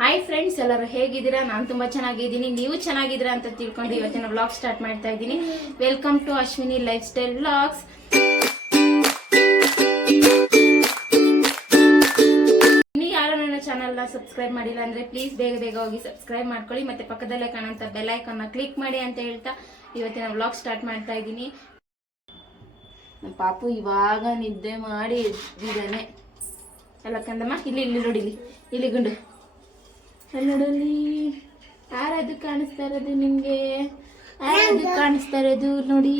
Hi friends, ಎಲ್ಲರೂ ಹೇಗಿದ್ದೀರಾ? ನಾನು ತುಂಬಾ ಚೆನ್ನಾಗಿದ್ದೀನಿ. ನೀವು ಚೆನ್ನಾಗಿದ್ದೀರಾ ಅಂತ ತಿಳ್ಕೊಂಡು ಇವತ್ತಿನ ವ್ಲಾಗ್ ಸ್ಟಾರ್ಟ್ ಮಾಡ್ತಾ ಇದ್ದೀನಿ. Welcome to Ashwini lifestyle vlogs. ನೀವು ಯಾರು ನನ್ನ ಚಾನಲ್ನ ಸಬ್ಸ್ಕ್ರೈಬ್ ಮಾಡಿಲ್ಲ ಅಂದ್ರೆ ಪ್ಲೀಸ್ ಬೇಗ ಬೇಗ ಹೋಗಿ ಸಬ್ಸ್ಕ್ರೈಬ್ ಮಾಡ್ಕೊಳ್ಳಿ, ಮತ್ತೆ ಪಕ್ಕದಲ್ಲೇ ಕಾಣುವಂತ ಬೆಲ್ ಐಕಾನ್ನ ಕ್ಲಿಕ್ ಮಾಡಿ ಅಂತ ಹೇಳ್ತಾ ಇವತ್ತಿನ ವ್ಲಾಗ್ ಸ್ಟಾರ್ಟ್ ಮಾಡ್ತಾ ಇದ್ದೀನಿ. ನಮ್ಮ ಪಾಪು ಇವಾಗ ನಿದ್ದೆ ಮಾಡಿ ಎದ್ದಿದ್ದಾನೆ. ಎಲ್ಲ ಕಂದಮ್ಮ, ಇಲ್ಲಿ ಇಲ್ಲಿ ನೋಡಿ, ಇಲ್ಲಿ ಗುಂಡು ನೋಡಲಿ. ಯಾರದು ಕಾಣಿಸ್ತಾ ಇರೋದು ನಿಮ್ಗೆ? ಯಾರದು ಕಾಣಿಸ್ತಾ ಇರೋದು ನೋಡಿ.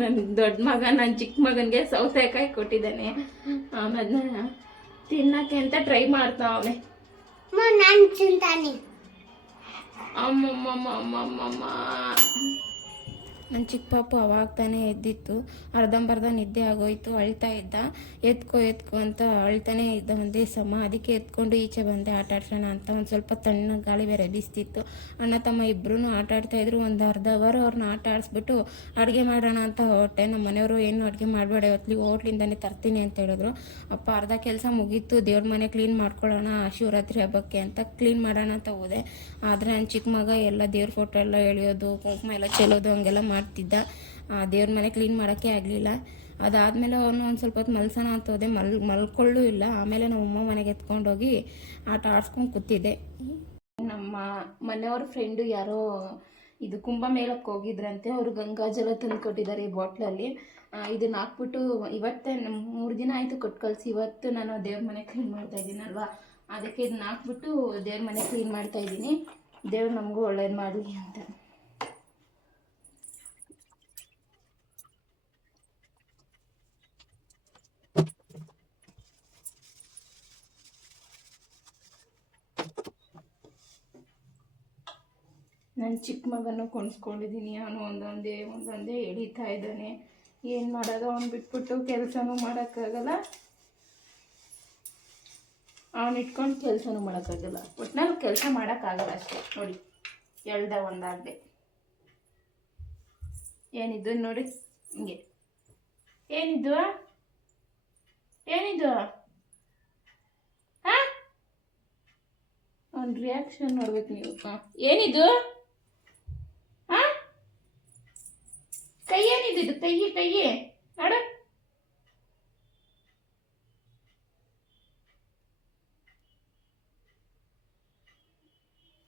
ನನ್ನ ದೊಡ್ಡ ಮಗ ನನ್ನ ಚಿಕ್ಕ ಮಗನಿಗೆ ಸೌತೆಕಾಯಿ ಕೊಟ್ಟಿದ್ದಾನೆ. ಅದನ್ನ ತಿನ್ನಕ್ಕೆ ಅಂತ ಟ್ರೈ ಮಾಡ್ತಾವನೆ. ಅಮ್ಮಮ್ಮಮ್ಮಮ್ಮಮ್ಮ. ನನ್ನ ಚಿಕ್ಕ ಪಾಪು ಅವಾಗ ತಾನೇ ಎದ್ದಿತ್ತು. ಅರ್ಧಂಬರ್ಧ ನಿದ್ದೆ ಆಗೋಯ್ತು. ಅಳ್ತಾ ಇದ್ದ. ಎತ್ಕೋ ಅಂತ ಅಳ್ತಾನೆ ಇದ್ದ ಒಂದೇ ಸಮ. ಅದಕ್ಕೆ ಎತ್ಕೊಂಡು ಈಚೆ ಬಂದೆ ಆಟ ಆಡ್ಸೋಣ ಅಂತ. ಒಂದು ಸ್ವಲ್ಪ ತಣ್ಣ ಗಾಳಿ ಬೇರೆ ಬೀಸ್ತಿತ್ತು. ಅಣ್ಣ ತಮ್ಮ ಇಬ್ಬರೂ ಆಟ ಆಡ್ತಾಯಿದ್ರು. ಒಂದು ಅರ್ಧ ಅವರ್ ಅವ್ರನ್ನ ಆಟ ಆಡಿಸ್ಬಿಟ್ಟು ಅಡುಗೆ ಮಾಡೋಣ ಅಂತ ಹೊಟ್ಟೆ. ನಮ್ಮ ಮನೆಯವರು ಏನು ಅಡುಗೆ ಮಾಡಬೇಡ, ಇವತ್ತು ಹೋಟ್ಲಿಂದನೇ ತರ್ತೀನಿ ಅಂತ ಹೇಳಿದ್ರು. ಅಪ್ಪ ಅರ್ಧ ಕೆಲಸ ಮುಗೀತು, ದೇವ್ರ ಮನೆ ಕ್ಲೀನ್ ಮಾಡ್ಕೊಳ್ಳೋಣ ಶಿವರಾತ್ರಿ ಹಬ್ಬಕ್ಕೆ ಅಂತ ಕ್ಲೀನ್ ಮಾಡೋಣ ಅಂತ ಹೋದೆ. ಆದರೆ ನನ್ನ ಚಿಕ್ಕ ಮಗ ಎಲ್ಲ ದೇವ್ರ ಫೋಟೋ ಎಲ್ಲ ಎಳೆಯೋದು, ಕುಂಕುಮ ಎಲ್ಲ ಚೆಲ್ಲೋದು ಹಂಗೆಲ್ಲ ಮಾಡ್ತಿದ್ದ. ದೇವ್ರ ಮನೆ ಕ್ಲೀನ್ ಮಾಡೋಕ್ಕೆ ಆಗಲಿಲ್ಲ. ಅದಾದಮೇಲೆ ಅವನು ಒಂದು ಸ್ವಲ್ಪ ಹೊತ್ತು ಮಲ್ಸೋಣ ಅಂತ ಹೋದೆ. ಮಲ್ಕೊಳ್ಳೂ ಇಲ್ಲ. ಆಮೇಲೆ ನಮ್ಮ ಅಮ್ಮ ಮನೆಗೆ ಎತ್ಕೊಂಡೋಗಿ ಆಟ ಆಡ್ಸ್ಕೊಂಡು ಕೂತಿದ್ದೆ. ನಮ್ಮ ಮನೆಯವ್ರ ಫ್ರೆಂಡು ಯಾರೋ ಇದು ಕುಂಭಮೇಳಕ್ಕೆ ಹೋಗಿದ್ರಂತೆ. ಅವರು ಗಂಗಾಜಲ ತಂದು ಕೊಟ್ಟಿದ್ದಾರೆ ಈ ಬಾಟ್ಲಲ್ಲಿ. ಇದನ್ನ ಹಾಕ್ಬಿಟ್ಟು ಇವತ್ತೇ 3 ದಿನ ಆಯಿತು ಕೊಟ್ಟು ಕಳಿಸಿ. ಇವತ್ತು ನಾನು ದೇವ್ರ ಮನೆ ಕ್ಲೀನ್ ಮಾಡ್ತಾ ಇದ್ದೀನಲ್ವಾ, ಅದಕ್ಕೆ ಇದನ್ನ ಹಾಕ್ಬಿಟ್ಟು ದೇವ್ರ ಮನೆ ಕ್ಲೀನ್ ಮಾಡ್ತಾ ಇದ್ದೀನಿ. ದೇವ್ರು ನಮಗೂ ಒಳ್ಳೇದು ಮಾಡಲಿ ಅಂತ. ನನ್ನ ಚಿಕ್ಕ ಮಗನೂ ಕೊಣಿಸ್ಕೊಂಡಿದ್ದೀನಿ. ಅವನು ಒಂದೊಂದೇ ಎಳೀತಾ ಇದ್ದಾನೆ. ಏನು ಮಾಡೋದು, ಅವ್ನು ಬಿಟ್ಬಿಟ್ಟು ಕೆಲಸನೂ ಮಾಡೋಕ್ಕಾಗಲ್ಲ, ಅವನು ಇಟ್ಕೊಂಡು ಕೆಲಸನೂ ಮಾಡೋಕ್ಕಾಗಲ್ಲ. ಒಟ್ಟಿನಲ್ಲಿ ಕೆಲಸ ಮಾಡೋಕ್ಕಾಗಲ್ಲ ಅಷ್ಟೇ. ನೋಡಿ, ಎಳ್ದ ಒಂದಾಗದೆ ಏನಿದ್ದು ನೋಡಿ ಹಿಂಗೆ. ಏನಿದ್ದು ಹಾಂ, ಅವ್ನ ರಿಯಾಕ್ಷನ್ ನೋಡ್ಬೇಕು ನೀವು. ಏನಿದು? ಕೈ ಏನಿದ್ದು? ಕೈ ನೋಡು.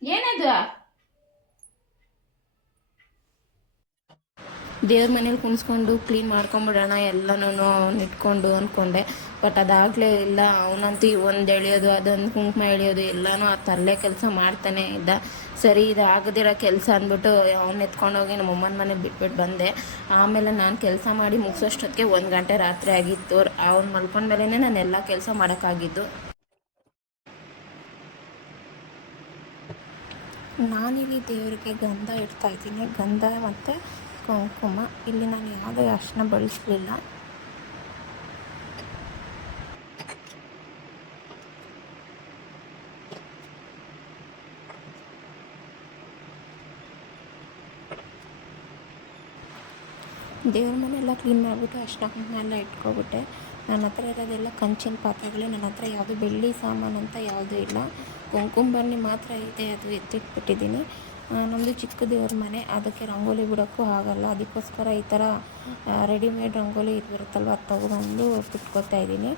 ಏನದು? ದೇವ್ರ ಮನೇಲಿ ಕುಣಿಸ್ಕೊಂಡು ಕ್ಲೀನ್ ಮಾಡ್ಕೊಂಬಿಡೋಣ ಎಲ್ಲನೂ ಇಟ್ಕೊಂಡು ಅಂದ್ಕೊಂಡೆ. ಬಟ್ ಅದಾಗಲೇ ಇಲ್ಲ. ಅವನಂತೂ ಒಂದು ಎಳೆಯೋದು, ಅದೊಂದು ಕುಂಕುಮ ಎಳೆಯೋದು ಎಲ್ಲನೂ ಆ ತರಲೆ ಕೆಲಸ ಮಾಡ್ತಾನೆ ಇದ್ದ. ಸರಿ, ಇದು ಆಗದಿರೋ ಕೆಲಸ ಅಂದ್ಬಿಟ್ಟು ಅವ್ನು ಎತ್ಕೊಂಡೋಗಿ ನಮ್ಮ ಅಮ್ಮನ ಮನೆಗೆ ಬಿಟ್ಬಿಟ್ಟು ಬಂದೆ. ಆಮೇಲೆ ನಾನು ಕೆಲಸ ಮಾಡಿ ಮುಗಿಸೋಷ್ಟೊತ್ತಿಗೆ 1 ಗಂಟೆ ರಾತ್ರಿ ಆಗಿತ್ತು. ಅವ್ನು ಮಲ್ಕೊಂಡ್ಮೇಲೆ ನಾನು ಎಲ್ಲ ಕೆಲಸ ಮಾಡೋಕ್ಕಾಗಿದ್ದು. ನಾನಿಲ್ಲಿ ದೇವರಿಗೆ ಗಂಧ ಇಡ್ತಾಯಿದ್ದೀನಿ. ಗಂಧ ಮತ್ತು ಕುಂಕುಮ. ಇಲ್ಲಿ ನಾನು ಯಾವುದೇ ಅರ್ಶಿನ ಬಳಸಲಿಲ್ಲ. ದೇವ್ರ ಮನೆಯೆಲ್ಲ ಕ್ಲೀನ್ ಮಾಡಿಬಿಟ್ಟು ಅರ್ಶಿನ ಕುಂಕುಮ ಎಲ್ಲ ಇಟ್ಕೊಬಿಟ್ಟೆ. ನನ್ನ ಹತ್ರ ಇರೋದೆಲ್ಲ ಕಂಚಿನ ಪಾತ್ರೆಗಳೇ. ನನ್ನ ಹತ್ರ ಯಾವುದು ಬೆಳ್ಳಿ ಸಾಮಾನು ಅಂತ ಯಾವುದೂ ಇಲ್ಲ. ಕುಂಕುಮ ಬನ್ನಿ ಮಾತ್ರ ಇದೆ, ಅದು ಎತ್ತಿಟ್ಬಿಟ್ಟಿದ್ದೀನಿ. ನಮ್ಮದು ಚಿಕ್ಕ ದೇವ್ರ ಮನೆ, ಅದಕ್ಕೆ ರಂಗೋಲಿ ಬಿಡೋಕ್ಕೂ ಆಗಲ್ಲ. ಅದಕ್ಕೋಸ್ಕರ ಈ ಥರ ರೆಡಿಮೇಡ್ ರಂಗೋಲಿ ಬರುತ್ತಲ್ವ, ಅದು ತೊಗೊಬಂದು ಬಿಟ್ಕೊತಾ ಇದ್ದೀನಿ.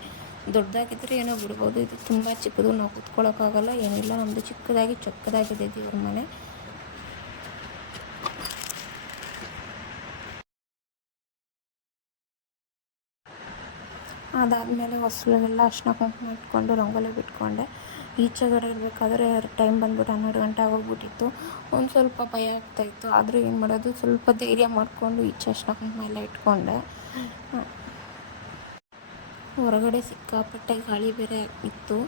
ದೊಡ್ಡದಾಗಿದ್ದರೆ ಏನೋ ಬಿಡ್ಬೋದು. ಇದು ತುಂಬ ಚಿಕ್ಕದು, ನಾವು ಕುತ್ಕೊಳ್ಳೋಕ್ಕಾಗಲ್ಲ, ಏನಿಲ್ಲ. ನಮ್ಮದು ಚಿಕ್ಕದಾಗಿ ಚೊಕ್ಕದಾಗಿದೆ ದೇವ್ರ ಮನೆ. ಅದಾದಮೇಲೆ ಹೊಸಲೆಲ್ಲ ಅರ್ಶಿನ ಕುಂಕುಮ ಇಟ್ಕೊಂಡು ರಂಗೋಲಿ ಬಿಟ್ಕೊಂಡೆ. ಈಚೆಗಡೆ ಇರಬೇಕಾದ್ರೆ ಟೈಮ್ ಬಂದ್ಬಿಟ್ಟು 12 ಗಂಟೆ ಆಗೋಗ್ಬಿಟ್ಟಿತ್ತು. ಒಂದು ಸ್ವಲ್ಪ ಭಯ ಆಗ್ತಾಯಿತ್ತು. ಆದರೂ ಏನು ಮಾಡೋದು, ಸ್ವಲ್ಪ ಧೈರ್ಯ ಮಾಡಿಕೊಂಡು ಈಚೆ ಅರ್ಶಿನ ಕುಂಕುಮ ಎಲ್ಲ ಇಟ್ಕೊಂಡೆ. ಹೊರಗಡೆ ಸಿಕ್ಕಾಪಟ್ಟೆ ಗಾಳಿ ಬೇರೆ ಇತ್ತು.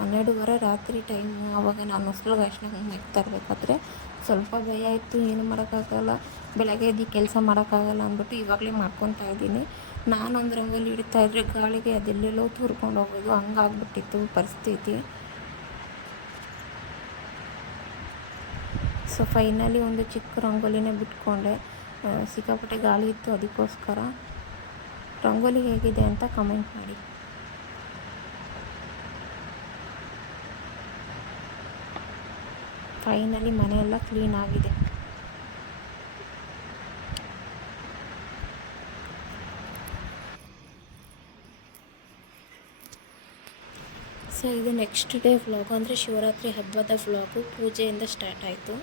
12:30 ರಾತ್ರಿ ಟೈಮು. ಆವಾಗ ನಾನು ಹೊಸಲಿಗೆ ಅರ್ಶಿನ ಕುಂಕುಮ ಇಡ್ತಾ ಇರಬೇಕಾದ್ರೆ ಸ್ವಲ್ಪ ಭಯ ಇತ್ತು. ಏನು ಮಾಡೋಕ್ಕಾಗಲ್ಲ, ಬೆಳಗ್ಗೆ ಎದ್ದು ಕೆಲಸ ಮಾಡೋಕ್ಕಾಗಲ್ಲ ಅಂದ್ಬಿಟ್ಟು ಇವಾಗಲೇ ಮಾಡ್ಕೊತಾ ಇದ್ದೀನಿ. ನಾನೊಂದು ರಂಗೋಲಿ ಇಡ್ತಾಯಿದ್ರೆ ಗಾಳಿಗೆ ಅದೆಲ್ಲೆಲ್ಲೋ ತೂರ್ಕೊಂಡು ಹೋಗೋದು, ಹಂಗಾಗ್ಬಿಟ್ಟಿತ್ತು ಪರಿಸ್ಥಿತಿ. ಸೊ ಫೈನಲಿ ಒಂದು ಚಿಕ್ಕ ರಂಗೋಲಿನೇ ಬಿಟ್ಕೊಂಡೆ. ಸಿಕ್ಕಾಪಟ್ಟೆ ಗಾಳಿ ಇತ್ತು, ಅದಕ್ಕೋಸ್ಕರ ರಂಗೋಲಿ ಹೇಗಿದೆ ಅಂತ ಕಮೆಂಟ್ ಮಾಡಿ. ಫೈನಲಿ ಮನೆಯೆಲ್ಲ ಕ್ಲೀನ್ ಆಗಿದೆ. ಸೊ ಇದು ನೆಕ್ಸ್ಟ್ ಡೇ ವ್ಲಾಗ್, ಅಂದರೆ ಶಿವರಾತ್ರಿ ಹಬ್ಬದ ವ್ಲಾಗು. ಪೂಜೆಯಿಂದ ಸ್ಟಾರ್ಟ್ ಆಯಿತು.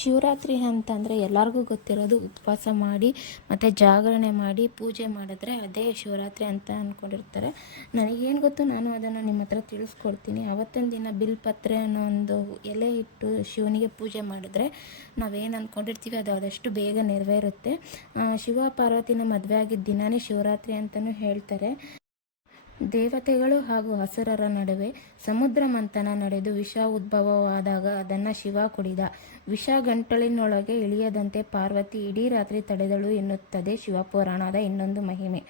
ಶಿವರಾತ್ರಿ ಅಂತಂದರೆ ಎಲ್ಲರಿಗೂ ಗೊತ್ತಿರೋದು ಉಪವಾಸ ಮಾಡಿ ಮತ್ತು ಜಾಗರಣೆ ಮಾಡಿ ಪೂಜೆ ಮಾಡಿದ್ರೆ ಅದೇ ಶಿವರಾತ್ರಿ ಅಂತ ಅಂದ್ಕೊಂಡಿರ್ತಾರೆ. ನನಗೇನು ಗೊತ್ತು, ನಾನು ಅದನ್ನು ನಿಮ್ಮ ಹತ್ರ ತಿಳಿಸ್ಕೊಡ್ತೀನಿ. ಅವತ್ತಿನ ದಿನ ಬಿಲ್ಪತ್ರೆ ಅನ್ನೋ ಒಂದು ಎಲೆ ಇಟ್ಟು ಶಿವನಿಗೆ ಪೂಜೆ ಮಾಡಿದ್ರೆ ನಾವೇನು ಅಂದ್ಕೊಂಡಿರ್ತೀವಿ ಅದು ಆದಷ್ಟು ಬೇಗ ನೆರವೇರುತ್ತೆ. ಶಿವ ಪಾರ್ವತಿನ ಮದುವೆ ಆಗಿದ್ದ ದಿನವೇ ಶಿವರಾತ್ರಿ ಅಂತಲೂ ಹೇಳ್ತಾರೆ. ದೇವತೆಗಳು ಹಾಗೂ ಅಸುರರ ನಡುವೆ ಸಮುದ್ರ ಮಂಥನ ನಡೆದು ವಿಷ ಉದ್ಭವವಾದಾಗ ಅದನ್ನು ಶಿವ ಕುಡಿದ. ವಿಷ ಗಂಟಲಿನೊಳಗೆ ಇಳಿಯದಂತೆ ಪಾರ್ವತಿ ಇಡೀ ರಾತ್ರಿ ತಡೆದಳು ಎನ್ನುತ್ತದೆ ಶಿವಪುರಾಣದ ಇನ್ನೊಂದು ಮಹಿಮೆ.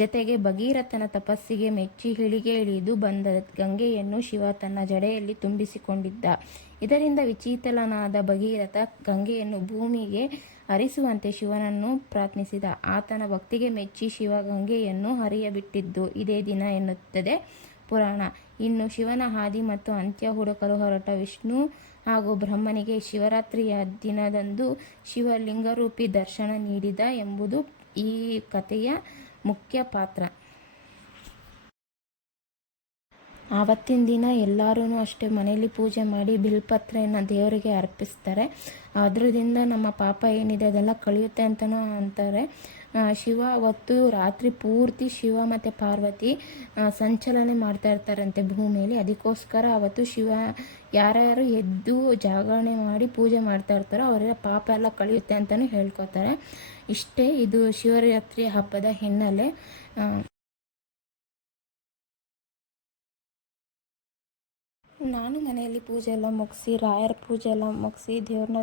ಜತೆಗೆ ಭಗೀರಥನ ತಪಸ್ಸಿಗೆ ಮೆಚ್ಚಿ ಹಿಳಿಗೆ ಇಳಿದು ಬಂದ ಗಂಗೆಯನ್ನು ಶಿವ ತನ್ನ ಜಡೆಯಲ್ಲಿ ತುಂಬಿಸಿಕೊಂಡಿದ್ದ. ಇದರಿಂದ ವಿಚಲಿತನಾದ ಭಗೀರಥ ಗಂಗೆಯನ್ನು ಭೂಮಿಗೆ ಹರಿಸುವಂತೆ ಶಿವನನ್ನು ಪ್ರಾರ್ಥಿಸಿದ. ಆತನ ಭಕ್ತಿಗೆ ಮೆಚ್ಚಿ ಶಿವ ಗಂಗೆಯನ್ನು ಹರಿಯಬಿಟ್ಟಿದ್ದು ಇದೇ ದಿನ ಎನ್ನುತ್ತದೆ ಪುರಾಣ. ಇನ್ನು ಶಿವನ ಆದಿ ಮತ್ತು ಅಂತ್ಯ ಹುಡುಕಲು ಹೊರಟ ವಿಷ್ಣು ಹಾಗೂ ಬ್ರಹ್ಮನಿಗೆ ಶಿವರಾತ್ರಿಯ ದಿನದಂದು ಶಿವಲಿಂಗರೂಪಿ ದರ್ಶನ ನೀಡಿದ ಎಂಬುದು ಈ ಕಥೆಯ ಮುಖ್ಯ ಪಾತ್ರ. ಆವತ್ತಿನ ದಿನ ಎಲ್ಲರೂ ಅಷ್ಟೇ ಮನೆಯಲ್ಲಿ ಪೂಜೆ ಮಾಡಿ ಬಿಲ್ಪತ್ರೆಯನ್ನು ದೇವರಿಗೆ ಅರ್ಪಿಸ್ತಾರೆ. ಅದರಿಂದ ನಮ್ಮ ಪಾಪ ಏನಿದೆ ಅದೆಲ್ಲ ಕಳೆಯುತ್ತೆ ಅಂತಲೂ ಅಂತಾರೆ. ಶಿವ ಅವತ್ತು ರಾತ್ರಿ ಪೂರ್ತಿ ಶಿವ ಮತ್ತು ಪಾರ್ವತಿ ಸಂಚಲನೆ ಮಾಡ್ತಾ ಇರ್ತಾರಂತೆ ಭೂಮಿಯಲ್ಲಿ. ಅದಕ್ಕೋಸ್ಕರ ಅವತ್ತು ಶಿವ ಯಾರ್ಯಾರು ಎದ್ದು ಜಾಗರಣೆ ಮಾಡಿ ಪೂಜೆ ಮಾಡ್ತಾ ಇರ್ತಾರೋ ಅವರೆಲ್ಲ ಪಾಪ ಎಲ್ಲ ಕಳೆಯುತ್ತೆ ಅಂತಲೂ ಹೇಳ್ಕೊತಾರೆ. ಇಷ್ಟೇ ಇದು ಶಿವರಾತ್ರಿ ಹಬ್ಬದ ಹಿನ್ನೆಲೆ. ನಾನು ಮನೆಯಲ್ಲಿ ಪೂಜೆ ಎಲ್ಲ ಮುಗಿಸಿ ರಾಯರ ಪೂಜೆ ಎಲ್ಲ ಮುಗಿಸಿ ದೇವ್ರನ್ನ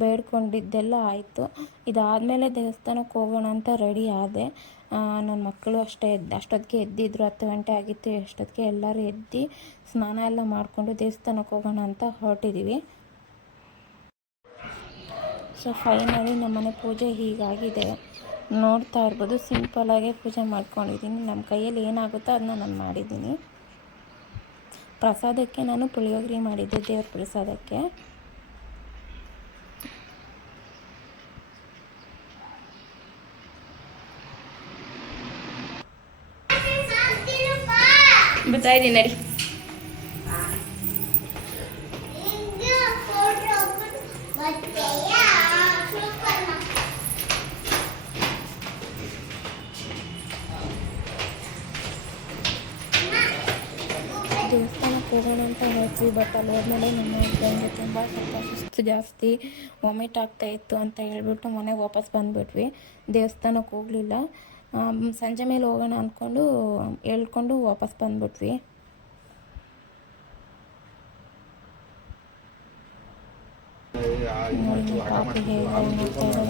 ಬೇಡ್ಕೊಂಡಿದ್ದೆಲ್ಲ ಆಯಿತು. ಇದಾದಮೇಲೆ ದೇವಸ್ಥಾನಕ್ಕೆ ಹೋಗೋಣ ಅಂತ ರೆಡಿ ಆದೆ. ನನ್ನ ಮಕ್ಕಳು ಅಷ್ಟೊತ್ತಿಗೆ ಎದ್ದಿದ್ರು. 10 ಗಂಟೆ ಆಗಿತ್ತು. ಅಷ್ಟೊತ್ತಿಗೆ ಎಲ್ಲರೂ ಎದ್ದು ಸ್ನಾನ ಎಲ್ಲ ಮಾಡಿಕೊಂಡು ದೇವಸ್ಥಾನಕ್ಕೆ ಹೋಗೋಣ ಅಂತ ಹೊರಟಿದ್ದೀವಿ. ಸೊ ಫೈನಲಿ ನಮ್ಮನೆ ಪೂಜೆ ಹೀಗಾಗಿದೆ. ನೋಡ್ತಾ ಇರ್ಬೋದು, ಸಿಂಪಲಾಗೆ ಪೂಜೆ ಮಾಡ್ಕೊಂಡಿದ್ದೀನಿ. ನಮ್ಮ ಕೈಯಲ್ಲಿ ಏನಾಗುತ್ತೋ ಅದನ್ನ ನಾನು ಮಾಡಿದ್ದೀನಿ. ಪ್ರಸಾದಕ್ಕೆ ನಾನು ಪುಳಿಯೋಗರೆ ಮಾಡಿದ್ದೆ, ದೇವ್ರ ಪ್ರಸಾದಕ್ಕೆ. ಬರ್ತಾ ಇದ್ದೀನಿ ನಡಿ. ದೇವಸ್ಥಾನಕ್ಕೆ ಹೋಗೋಣ ಅಂತ ಹೋದ್ವಿ. ಬಟ್ ಅಲ್ಲಿ ಹೋದ್ಮೇಲೆ ನಮ್ಮ ಹಸ್ಬೆಂಡ್ಗೆ ಸ್ವಲ್ಪ ಸುಸ್ತು ಜಾಸ್ತಿ, ವಾಮಿಟ್ ಆಗ್ತಾಯಿತ್ತು ಅಂತ ಹೇಳ್ಬಿಟ್ಟು ಮನೆಗೆ ವಾಪಸ್ ಬಂದುಬಿಟ್ವಿ. ದೇವಸ್ಥಾನಕ್ಕೆ ಹೋಗಲಿಲ್ಲ. ಸಂಜೆ ಮೇಲೆ ಹೋಗೋಣ ಅಂದ್ಕೊಂಡು ಹೇಳ್ಕೊಂಡು ವಾಪಸ್ ಬಂದುಬಿಟ್ವಿ.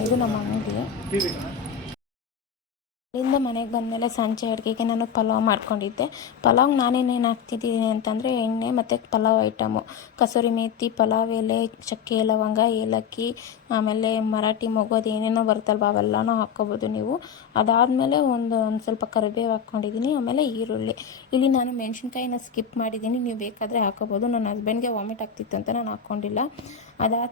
ಇದು ನಮ್ಮ ಅಂಗಡಿ. ಅಲ್ಲಿಂದ ಮನೆಗೆ ಬಂದಮೇಲೆ ಸಂಜೆ ಅಡುಗೆಗೆ ನಾನು ಪಲಾವ್ ಮಾಡ್ಕೊಂಡಿದ್ದೆ. ಪಲಾವ್ ನಾನೇನೇನು ಹಾಕ್ತಿದ್ದೀನಿ ಅಂತಂದರೆ ಎಣ್ಣೆ ಮತ್ತು ಪಲಾವ್ ಐಟಮು, ಕಸೂರಿ ಮೇಥಿ, ಪಲಾವ್ ಎಲೆ, ಚಕ್ಕೆ, ಲವಂಗ, ಏಲಕ್ಕಿ, ಆಮೇಲೆ ಮರಾಠಿ ಮೊಗ್ಗು, ಅದು ಏನೇನೋ ಬರುತ್ತಲ್ವ ಅವೆಲ್ಲನೂ ಹಾಕ್ಕೋಬೋದು ನೀವು. ಅದಾದಮೇಲೆ ಒಂದು ಸ್ವಲ್ಪ ಕರಿಬೇವು ಹಾಕ್ಕೊಂಡಿದ್ದೀನಿ. ಆಮೇಲೆ ಈರುಳ್ಳಿ. ಇಲ್ಲಿ ನಾನು ಮೆಣಸಿನ್ಕಾಯಿನ ಸ್ಕಿಪ್ ಮಾಡಿದ್ದೀನಿ, ನೀವು ಬೇಕಾದರೆ ಹಾಕೋಬೋದು. ನನ್ನ ಹಸ್ಬೆಂಡ್ಗೆ ವಾಮಿಟ್ ಆಗ್ತಿತ್ತು ಅಂತ ನಾನು ಹಾಕ್ಕೊಂಡಿಲ್ಲ.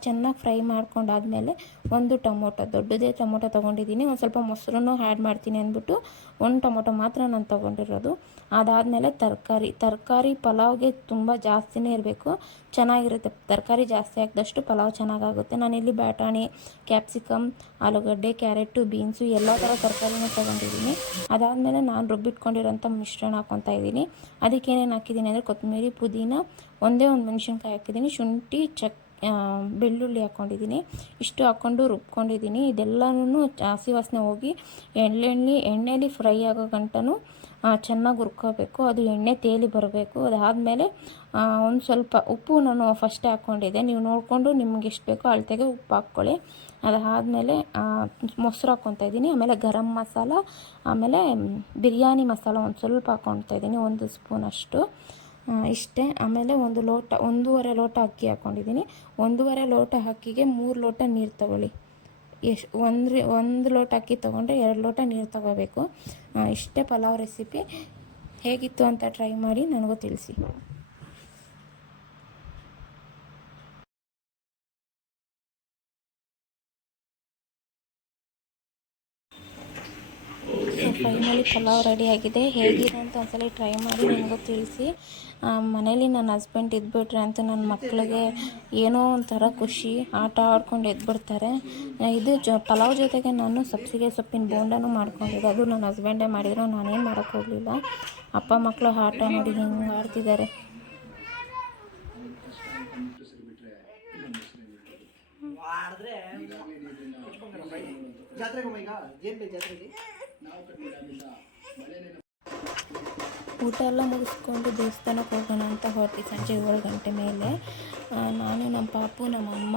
ಚೆನ್ನಾಗಿ ಫ್ರೈ ಮಾಡ್ಕೊಂಡಾದಮೇಲೆ ಒಂದು ಟೊಮೊಟೊ, ದೊಡ್ಡದೇ ಟೊಮೊಟೊ ತೊಗೊಂಡಿದ್ದೀನಿ. ಒಂದು ಸ್ವಲ್ಪ ಮೊಸರನ್ನು ಆ್ಯಡ್ ಮಾಡ್ತೀನಿ ಅಂದ್ಬಿಟ್ಟು ಒಂದು ಟೊಮೊಟೊ ಮಾತ್ರ ನಾನು ತೊಗೊಂಡಿರೋದು. ಅದಾದಮೇಲೆ ತರಕಾರಿ ಪಲಾವ್ಗೆ ತುಂಬ ಜಾಸ್ತಿನೇ ಇರಬೇಕು, ಚೆನ್ನಾಗಿರುತ್ತೆ. ತರಕಾರಿ ಜಾಸ್ತಿ ಹಾಕಿದಷ್ಟು ಪಲಾವ್ ಚೆನ್ನಾಗಾಗುತ್ತೆ. ನಾನಿಲ್ಲಿ ಬಟಾಣಿ, ಕ್ಯಾಪ್ಸಿಕಮ್, ಆಲೂಗಡ್ಡೆ, ಕ್ಯಾರೆಟು, ಬೀನ್ಸು ಎಲ್ಲ ಥರ ತರಕಾರಿನ ತೊಗೊಂಡಿದ್ದೀನಿ. ಅದಾದಮೇಲೆ ನಾನು ರುಬ್ಬಿಟ್ಕೊಂಡಿರೋಂಥ ಮಿಶ್ರಣ ಹಾಕ್ಕೊತಾ ಇದ್ದೀನಿ. ಅದಕ್ಕೇನೇನು ಹಾಕಿದ್ದೀನಿ ಅಂದರೆ ಕೊತ್ತಂಬರಿ, ಪುದೀನ, ಒಂದೇ ಒಂದು ಮೆಣಸಿನ್ಕಾಯಿ ಹಾಕಿದ್ದೀನಿ, ಶುಂಠಿ, ಬೆಳ್ಳುಳ್ಳಿ ಹಾಕ್ಕೊಂಡಿದ್ದೀನಿ. ಇಷ್ಟು ಹಾಕ್ಕೊಂಡು ರುಬ್ಕೊಂಡಿದ್ದೀನಿ. ಇದೆಲ್ಲನೂ ಹಸಿ ವಾಸನೆ ಹೋಗಿ ಎಣ್ಣೆಯಲ್ಲಿ ಫ್ರೈ ಆಗೋ ಗಂಟನೂ ಚೆನ್ನಾಗಿ ಹುರ್ಕೋಬೇಕು. ಅದು ಎಣ್ಣೆ ತೇಲಿ ಬರಬೇಕು. ಅದಾದಮೇಲೆ ಒಂದು ಸ್ವಲ್ಪ ಉಪ್ಪು ನಾನು ಫಸ್ಟೇ ಹಾಕ್ಕೊಂಡಿದ್ದೆ. ನೀವು ನೋಡಿಕೊಂಡು ನಿಮ್ಗೆ ಎಷ್ಟು ಬೇಕೋ ಅಳತೆಗೆ ಉಪ್ಪು ಹಾಕ್ಕೊಳ್ಳಿ. ಅದಾದಮೇಲೆ ಮೊಸರು ಹಾಕ್ಕೊತಾ ಇದ್ದೀನಿ. ಆಮೇಲೆ ಗರಂ ಮಸಾಲ, ಆಮೇಲೆ ಬಿರಿಯಾನಿ ಮಸಾಲ ಒಂದು ಸ್ವಲ್ಪ ಹಾಕ್ಕೊತಾ ಇದ್ದೀನಿ, 1 ಸ್ಪೂನಷ್ಟು. ಇಷ್ಟೇ. ಆಮೇಲೆ 1.5 ಲೋಟ ಅಕ್ಕಿ ಹಾಕ್ಕೊಂಡಿದ್ದೀನಿ. 1.5 ಲೋಟ ಅಕ್ಕಿಗೆ 3 ಲೋಟ ನೀರು ತಗೊಳ್ಳಿ. ಒಂದು ಲೋಟ ಅಕ್ಕಿ ತೊಗೊಂಡ್ರೆ 2 ಲೋಟ ನೀರು ತೊಗೋಬೇಕು. ಇಷ್ಟೇ ಪಲಾವ್ ರೆಸಿಪಿ. ಹೇಗಿತ್ತು ಅಂತ ಟ್ರೈ ಮಾಡಿ ನನಗೂ ತಿಳಿಸಿ. ಫೈನಲಿ ಪಲಾವ್ ರೆಡಿಯಾಗಿದೆ. ಹೇಗಿದೆ ಅಂತ ಒಂದ್ಸಲ ಟ್ರೈ ಮಾಡಿ ನನಗೂ ತಿಳಿಸಿ. ಮನೇಲಿ ನನ್ನ ಹಸ್ಬೆಂಡ್ ಇದ್ಬಿಟ್ರೆ ಅಂತೂ ನನ್ನ ಮಕ್ಕಳಿಗೆ ಏನೋ ಒಂಥರ ಖುಷಿ, ಆಟ ಆಡ್ಕೊಂಡು ಎದ್ಬಿಡ್ತಾರೆ. ಇದು ಪಲಾವ್ ಜೊತೆಗೆ ನಾನು ಸಬ್ಸಿಗೆ ಸೊಪ್ಪಿನ ಬೋಂಡನೂ ಮಾಡ್ಕೊಂಡಿದ್ದೆ. ಅದು ನನ್ನ ಹಸ್ಬೆಂಡೇ ಮಾಡಿದ್ರು, ನಾನೇನು ಮಾಡೋಕ್ಕೆ ಹೋಗಲಿಲ್ಲ. ಅಪ್ಪ ಮಕ್ಕಳು ಆಟ ನೋಡಿ ಹಿಂಗೆ ಆಡ್ತಿದ್ದಾರೆ. ಊಟ ಎಲ್ಲ ಮುಗಿಸ್ಕೊಂಡು ದೇವಸ್ಥಾನಕ್ಕೆ ಹೋಗೋಣ ಅಂತ ಹೊರಟಿ ಸಂಜೆ 7 ಗಂಟೆ ಮೇಲೆ. ನಾನು, ನಮ್ಮ ಪಾಪು, ನಮ್ಮ ಅಮ್ಮ,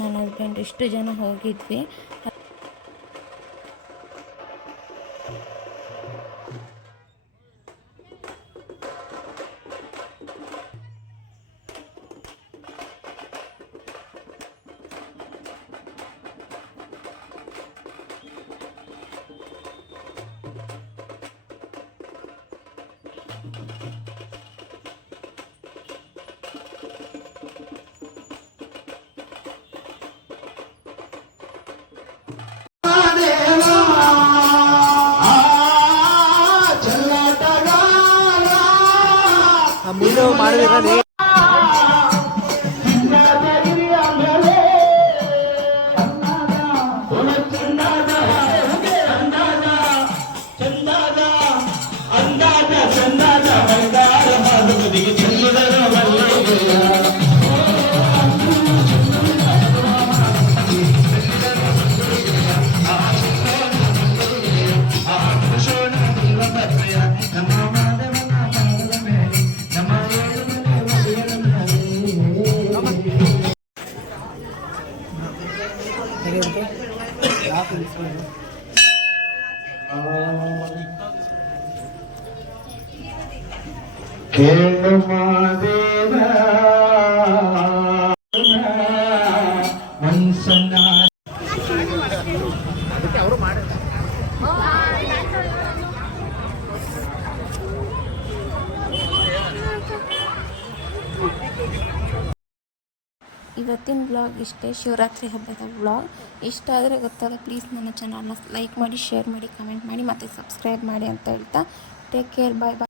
ನನ್ನ ಹಸ್ಬೆಂಡ್ ಇಷ್ಟು ಜನ ಹೋಗಿದ್ವಿ. ಮುಂದೆ ಮಾಡಬೇಕಾದ್ರೆ ಕೇಳು ಮಾದೇವ ಮನ್ಸನ್ನ ಇವತ್ತಿನ ಬ್ಲಾಗ್ ಇಷ್ಟೇ. ಶಿವರಾತ್ರಿ ಹಬ್ಬದ ಬ್ಲಾಗ್ ಇಷ್ಟ ಆದರೆ ಗೊತ್ತಲ್ಲ, ಪ್ಲೀಸ್ ನನ್ನ ಚಾನಲ್ನ ಲೈಕ್ ಮಾಡಿ, ಶೇರ್ ಮಾಡಿ, ಕಮೆಂಟ್ ಮಾಡಿ ಮತ್ತು ಸಬ್ಸ್ಕ್ರೈಬ್ ಮಾಡಿ ಅಂತ ಹೇಳ್ತಾ ಟೇಕ್ ಕೇರ್. ಬಾಯ್ ಬಾಯ್.